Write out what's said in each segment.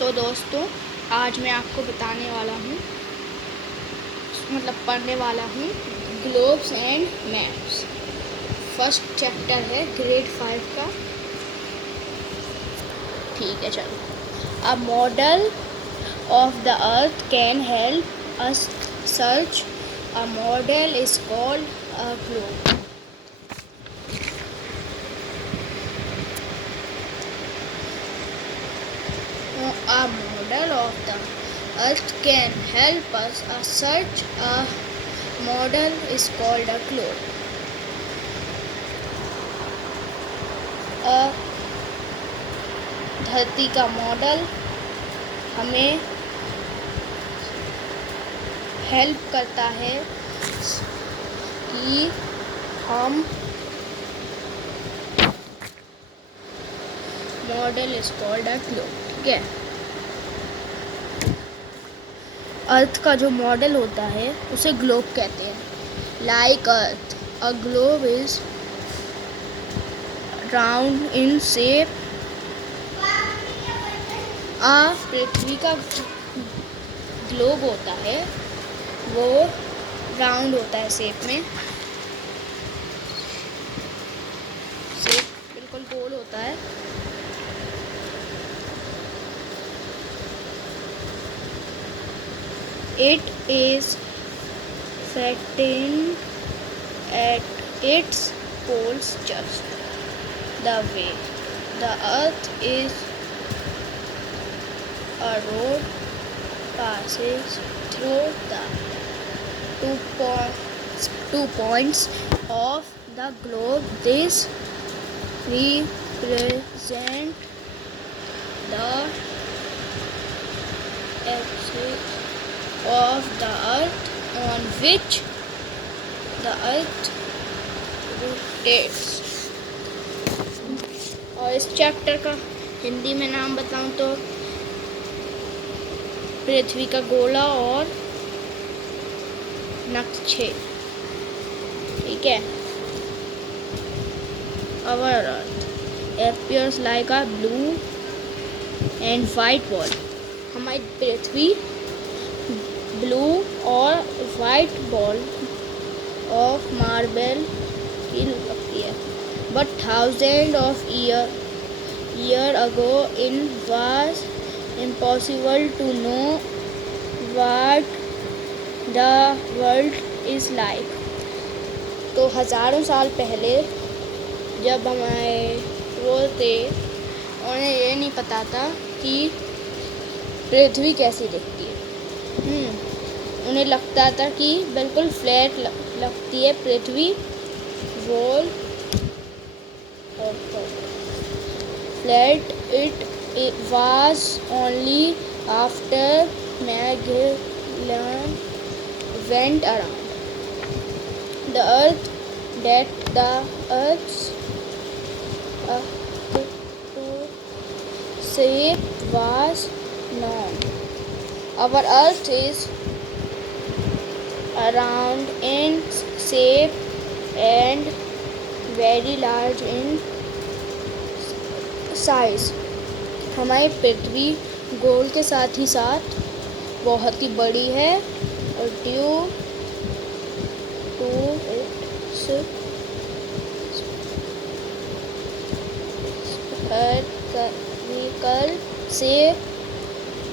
तो दोस्तों, आज मैं आपको बताने वाला हूँ, मतलब पढ़ने वाला हूँ globes and maps. First chapter है ग्रेड 5 का। ठीक है, चलो। A model of the earth can help us search. A model is called a globe. A model of the earth can help us search. A model is called a globe. धरती का model हमें help करता है कि हम model is called a globe. ठीक है, अर्थ का जो मॉडल होता है उसे ग्लोब कहते हैं। Like earth, a globe is round in shape. पृथ्वी का ग्लोब होता है वो राउंड होता है, शेप में, शेप बिल्कुल गोल होता है। It is flattened at its poles just the way the earth is. A road passes through the two points of the globe. This represent the axis of the earth on which the earth rotates. और इस chapter का हिंदी में नाम बताऊं तो पृथ्वी का गोला और नक्शे। ठीक है, our earth appears like a blue and white ball. हमारी पृथ्वी ब्लू और वाइट बॉल ऑफ मार्बल की लगती है। But thousand of year ago in was impossible to know what the world is like. तो हज़ारों साल पहले जब हमारे वो थे, उन्हें ये नहीं पता था कि पृथ्वी कैसी दिखती है। उन्हें लगता था कि बिल्कुल फ्लैट लगती है पृथ्वी, गोल और flat. It was only after Magellan went around the earth that the earth's shape was known. Our earth is round in shape and very large in size. हमारी पृथ्वी गोल के साथ ही साथ बहुत ही बड़ी है और due to its spherical shape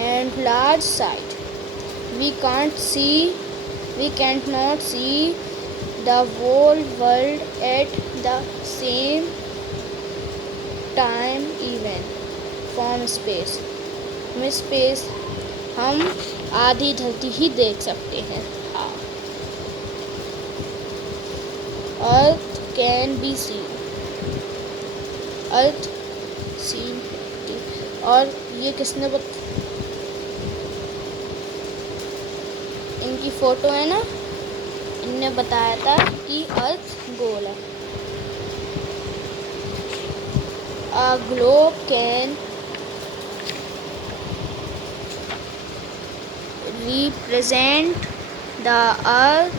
and large size. We cannot see the whole world at the same time even from space. हम आधी धरती ही देख सकते हैं। हाँ, earth can be seen, earth seen. और ये किसने इनकी फोटो है ना, इनने बताया था कि अर्थ गोल है। A globe can represent the earth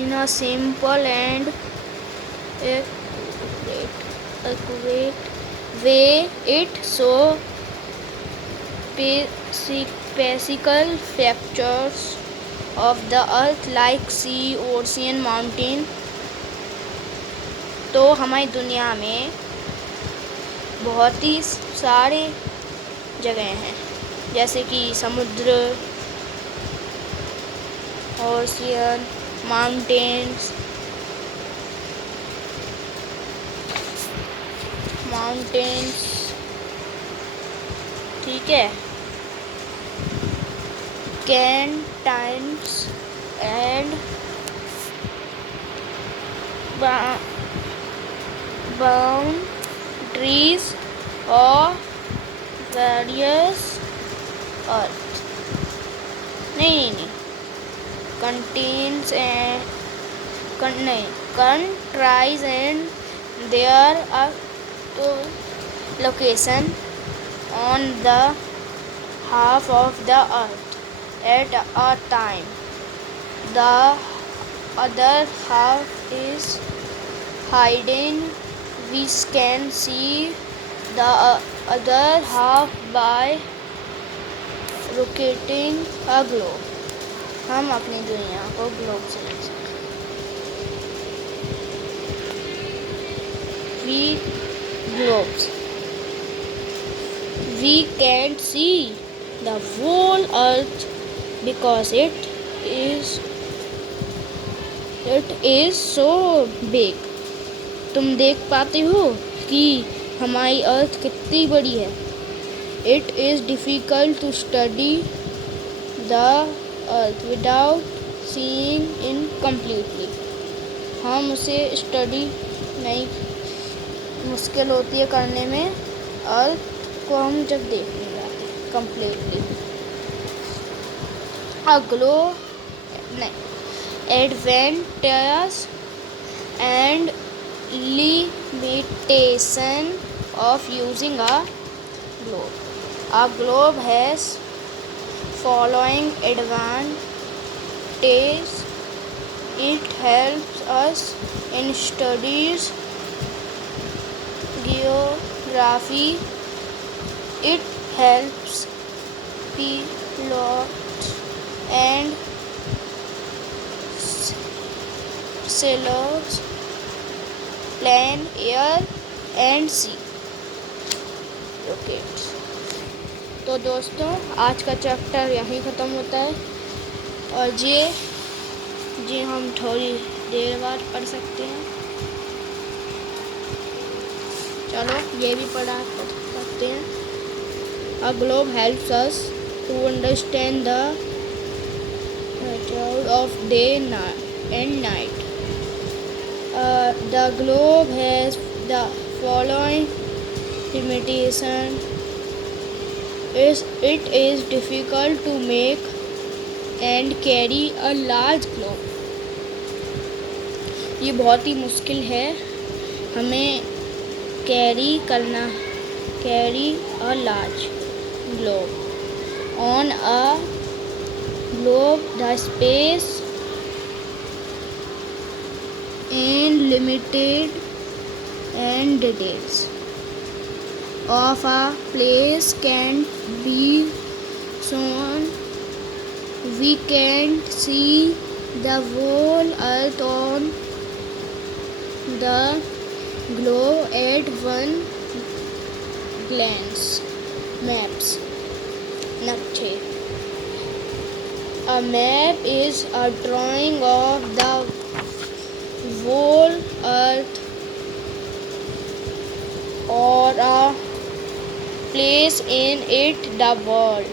in a simple and accurate way. It shows physical features of the earth like sea, ocean, mountain। तो हमारी दुनिया में बहुत ही सारे जगह हैं, जैसे कि समुद्र, ओशियन, माउंटेन्स, ठीक है, कैंटाइन्स एंड बाउंड्रीज ऑफ वेरियस अर्थ, नहीं, contains and countries and there are location on the half of the earth at a time. The other half is hidden. We can see the other half by rotating a globe. हम अपनी दुनिया को globe से देख सकते हैं। We can't see the whole earth because it is so big. तुम देख पाते हो कि हमारी अर्थ कितनी बड़ी है। It is difficult to study the earth without seeing it completely. हम उसे स्टडी नहीं, मुश्किल होती है करने में, अर्थ को हम जब देख नहीं पाते completely. A advantages and limitation of using a globe. A globe has following advantages. It helps us in studies, geography. It helps pilots and sailors plan air and sea rockets। तो दोस्तों, आज का चैप्टर यहीं ख़त्म होता है और जी हम थोड़ी देर बाद पढ़ सकते हैं। चलो ये भी पढ़ सकते हैं। A globe helps us to understand the nature of day and night. The globe has the following limitation. It is difficult to make and carry a large globe. ये बहुत ही मुश्किल है हमें carry a large globe. On a globe, the space and limited and details of a place can be shown. We can't see the whole earth on the globe at one glance. Maps, नक्शे। A map is a drawing of the whole earth or a place in it, the world.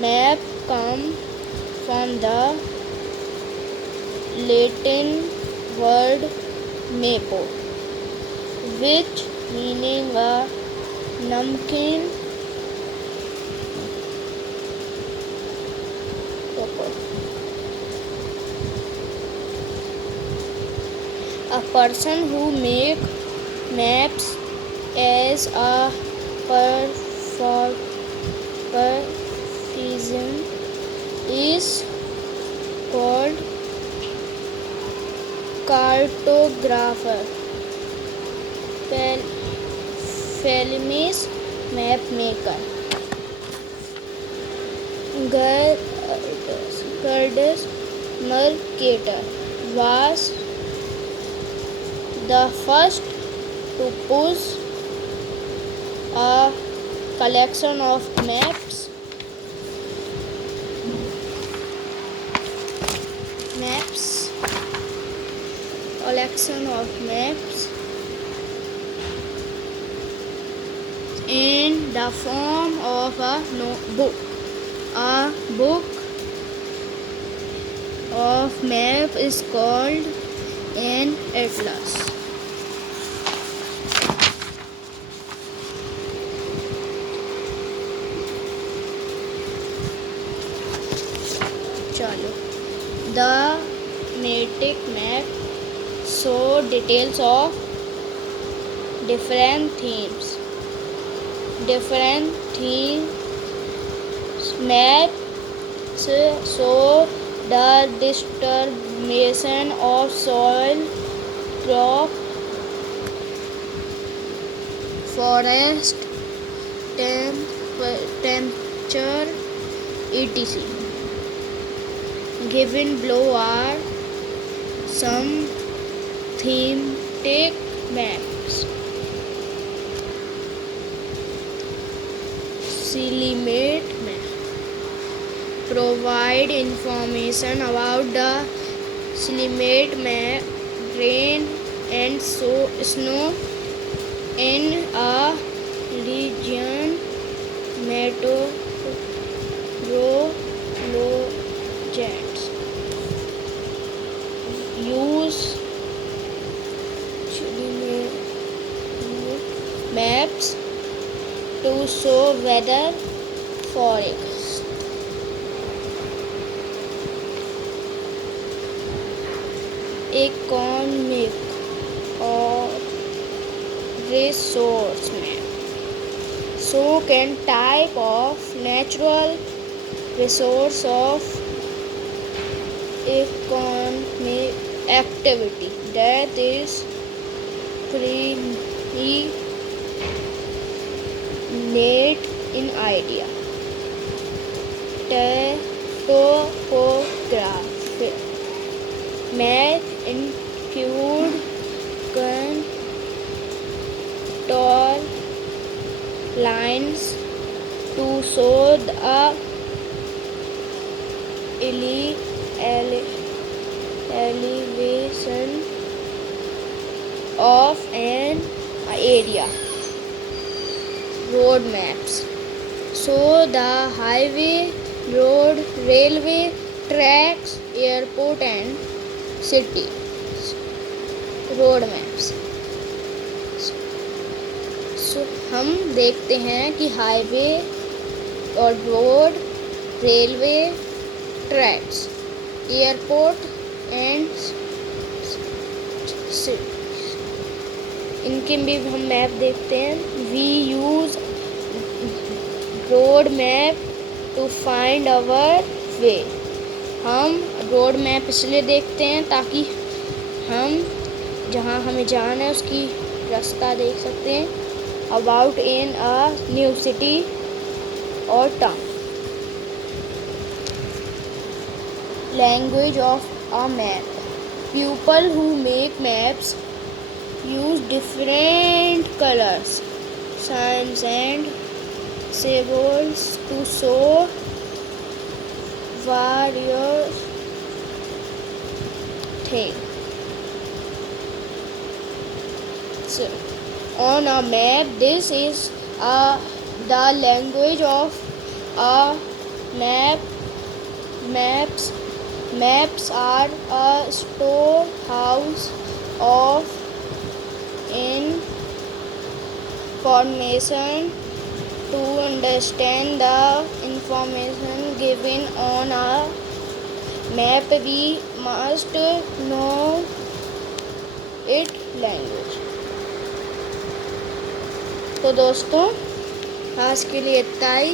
Map come from the Latin word mapo, which meaning a napkin. A person who make maps as a profession is called cartographer. Famous map maker। Gerdus Mercator was the first to push a collection of maps in the form of a book. A book of map is called an atlas. The Matic map show details of different themes. Maps show the distribution of soil, crop, forest, temperature, etc. Given below are some thematic maps. Climate map provide information about the climate, rain and snow in a region. Meteorologists use maps to show weather forecasts. Economic or resource map show can type of natural resource of economic activity that is predominate in idea. Topography map include contour lines to show the elevation of an area. Road maps show the highway, road, railway, tracks, airport and city. Road maps हम देखते हैं कि highway और road, railway, tracks, airport and इनके भी हम map देखते हैं. We use road map to find our way. हम रोड मैप इसलिए देखते हैं ताकि हम जहाँ हमें जाना है उसकी रास्ता देख सकते हैं. About in a new city और town. Language of a map. People who make maps use different colors, signs and symbols to show various things. So, on a map, this is the language of a map. Maps are a storehouse of information. To understand the information given on a map, we must know its language. तो दोस्तों आज के लिए इतना ही.